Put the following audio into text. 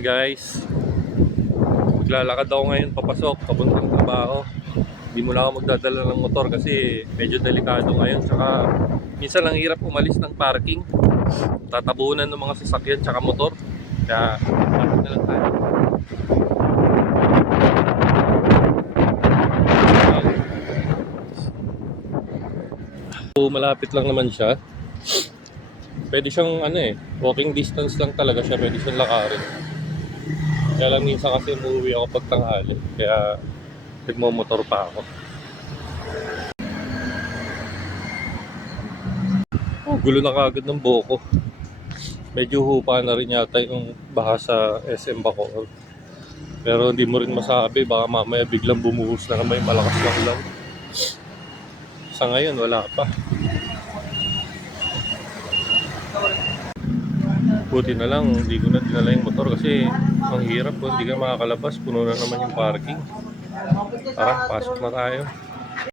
Guys, maglalakad ako ngayon papasok, papuntang trabaho. Hindi muna ako magdadala ng motor kasi medyo delikado ngayon. Saka minsan lang hirap umalis ng parking. Tatabunan ng mga sasakyan tsaka motor. Kaya lapit na lang tayo. So, malapit lang naman siya. Pwede siyang walking distance lang talaga siya. Pwede siyang lakarin. Kaya lang minsan kasi umuwi ako pag tanghali. Kaya nagmamotor pa ako. Gulo na kagad ng buhok ko. Medyo hupa na rin yata yung baha sa SM Bacoor. Pero hindi mo rin masabi, baka mamaya biglang bumuhos na naman, malakas lang. Sa ngayon wala pa. Buti na lang hindi ko na dinala yung motor kasi ang hirap kung hindi ka makakalabas, puno na naman yung parking. Tara, pasok na tayo.